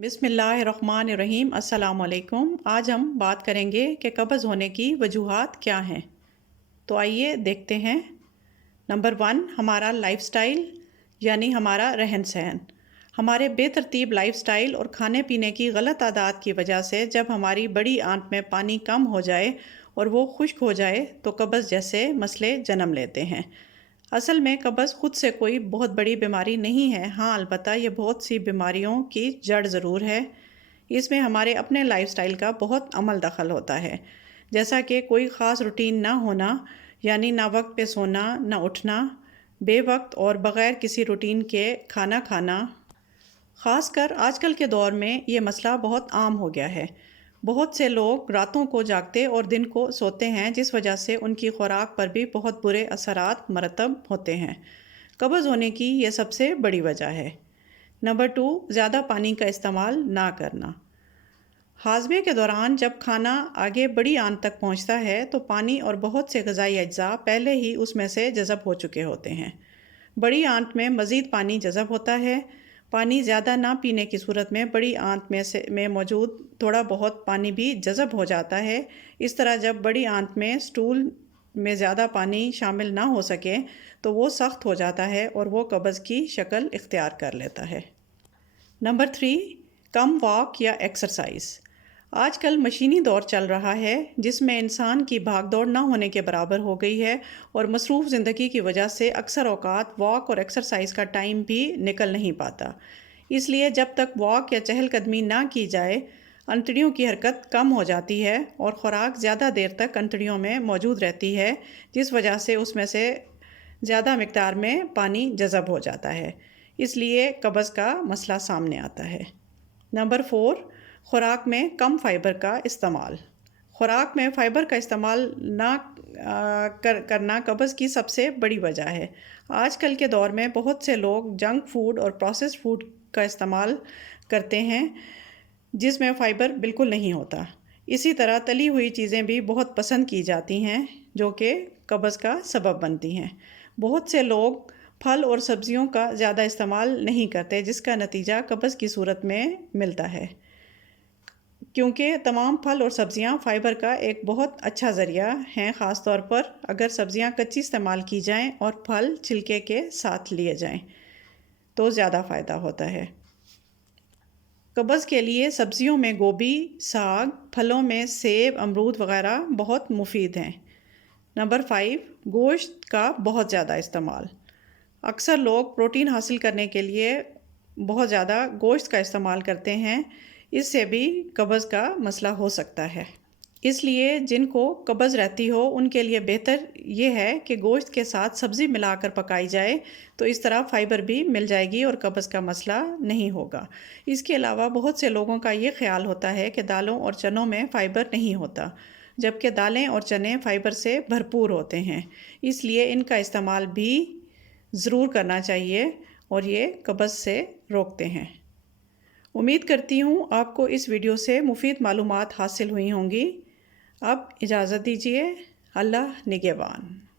بسم اللہ الرحمن الرحیم۔ السلام علیکم۔ آج ہم بات کریں گے کہ قبض ہونے کی وجوہات کیا ہیں۔ تو آئیے دیکھتے ہیں۔ نمبر 1، ہمارا لائف سٹائل یعنی ہمارا رہن سہن۔ ہمارے بے ترتیب لائف سٹائل اور کھانے پینے کی غلط عادات کی وجہ سے جب ہماری بڑی آنت میں پانی کم ہو جائے اور وہ خشک ہو جائے تو قبض جیسے مسئلے جنم لیتے ہیں۔ اصل میں قبض خود سے کوئی بہت بڑی بیماری نہیں ہے، ہاں البتہ یہ بہت سی بیماریوں کی جڑ ضرور ہے۔ اس میں ہمارے اپنے لائف سٹائل کا بہت عمل دخل ہوتا ہے، جیسا کہ کوئی خاص روٹین نہ ہونا، یعنی نہ وقت پہ سونا، نہ اٹھنا، بے وقت اور بغیر کسی روٹین کے کھانا کھانا۔ خاص کر آج کل کے دور میں یہ مسئلہ بہت عام ہو گیا ہے۔ بہت سے لوگ راتوں کو جاگتے اور دن کو سوتے ہیں، جس وجہ سے ان کی خوراک پر بھی بہت برے اثرات مرتب ہوتے ہیں۔ قبض ہونے کی یہ سب سے بڑی وجہ ہے۔ نمبر 2، زیادہ پانی کا استعمال نہ کرنا۔ ہاضمے کے دوران جب کھانا آگے بڑی آنت تک پہنچتا ہے تو پانی اور بہت سے غذائی اجزاء پہلے ہی اس میں سے جذب ہو چکے ہوتے ہیں۔ بڑی آنت میں مزید پانی جذب ہوتا ہے۔ پانی زیادہ نہ پینے کی صورت میں بڑی آنت میں موجود تھوڑا بہت پانی بھی جذب ہو جاتا ہے۔ اس طرح جب بڑی آنت میں اسٹول میں زیادہ پانی شامل نہ ہو سکے تو وہ سخت ہو جاتا ہے اور وہ قبض کی شکل اختیار کر لیتا ہے۔ نمبر 3، کم واک یا ایکسرسائز۔ آج کل مشینی دور چل رہا ہے جس میں انسان کی بھاگ دوڑ نہ ہونے کے برابر ہو گئی ہے، اور مصروف زندگی کی وجہ سے اکثر اوقات واک اور ایکسرسائز کا ٹائم بھی نکل نہیں پاتا۔ اس لیے جب تک واک یا چہل قدمی نہ کی جائے، انتڑیوں کی حرکت کم ہو جاتی ہے اور خوراک زیادہ دیر تک انتڑیوں میں موجود رہتی ہے، جس وجہ سے اس میں سے زیادہ مقدار میں پانی جذب ہو جاتا ہے۔ اس لیے قبض کا مسئلہ سامنے آتا ہے۔ نمبر 4، خوراک میں کم فائبر کا استعمال۔ خوراک میں فائبر کا استعمال نہ کرنا قبض کی سب سے بڑی وجہ ہے۔ آج کل کے دور میں بہت سے لوگ جنک فوڈ اور پروسیسڈ فوڈ کا استعمال کرتے ہیں جس میں فائبر بالکل نہیں ہوتا۔ اسی طرح تلی ہوئی چیزیں بھی بہت پسند کی جاتی ہیں جو کہ قبض کا سبب بنتی ہیں۔ بہت سے لوگ پھل اور سبزیوں کا زیادہ استعمال نہیں کرتے، جس کا نتیجہ قبض کی صورت میں ملتا ہے، کیونکہ تمام پھل اور سبزیاں فائبر کا ایک بہت اچھا ذریعہ ہیں، خاص طور پر اگر سبزیاں کچی استعمال کی جائیں اور پھل چھلکے کے ساتھ لیے جائیں تو زیادہ فائدہ ہوتا ہے۔ قبض کے لیے سبزیوں میں گوبھی، ساگ، پھلوں میں سیب، امرود وغیرہ بہت مفید ہیں۔ نمبر 5، گوشت کا بہت زیادہ استعمال۔ اکثر لوگ پروٹین حاصل کرنے کے لیے بہت زیادہ گوشت کا استعمال کرتے ہیں، اس سے بھی قبض کا مسئلہ ہو سکتا ہے۔ اس لیے جن کو قبض رہتی ہو ان کے لیے بہتر یہ ہے کہ گوشت کے ساتھ سبزی ملا کر پکائی جائے، تو اس طرح فائبر بھی مل جائے گی اور قبض کا مسئلہ نہیں ہوگا۔ اس کے علاوہ بہت سے لوگوں کا یہ خیال ہوتا ہے کہ دالوں اور چنوں میں فائبر نہیں ہوتا، جبکہ دالیں اور چنے فائبر سے بھرپور ہوتے ہیں، اس لیے ان کا استعمال بھی ضرور کرنا چاہیے اور یہ قبض سے روکتے ہیں۔ امید کرتی ہوں آپ کو اس ویڈیو سے مفید معلومات حاصل ہوئی ہوں گی۔ اب اجازت دیجیے۔ اللہ نگہبان۔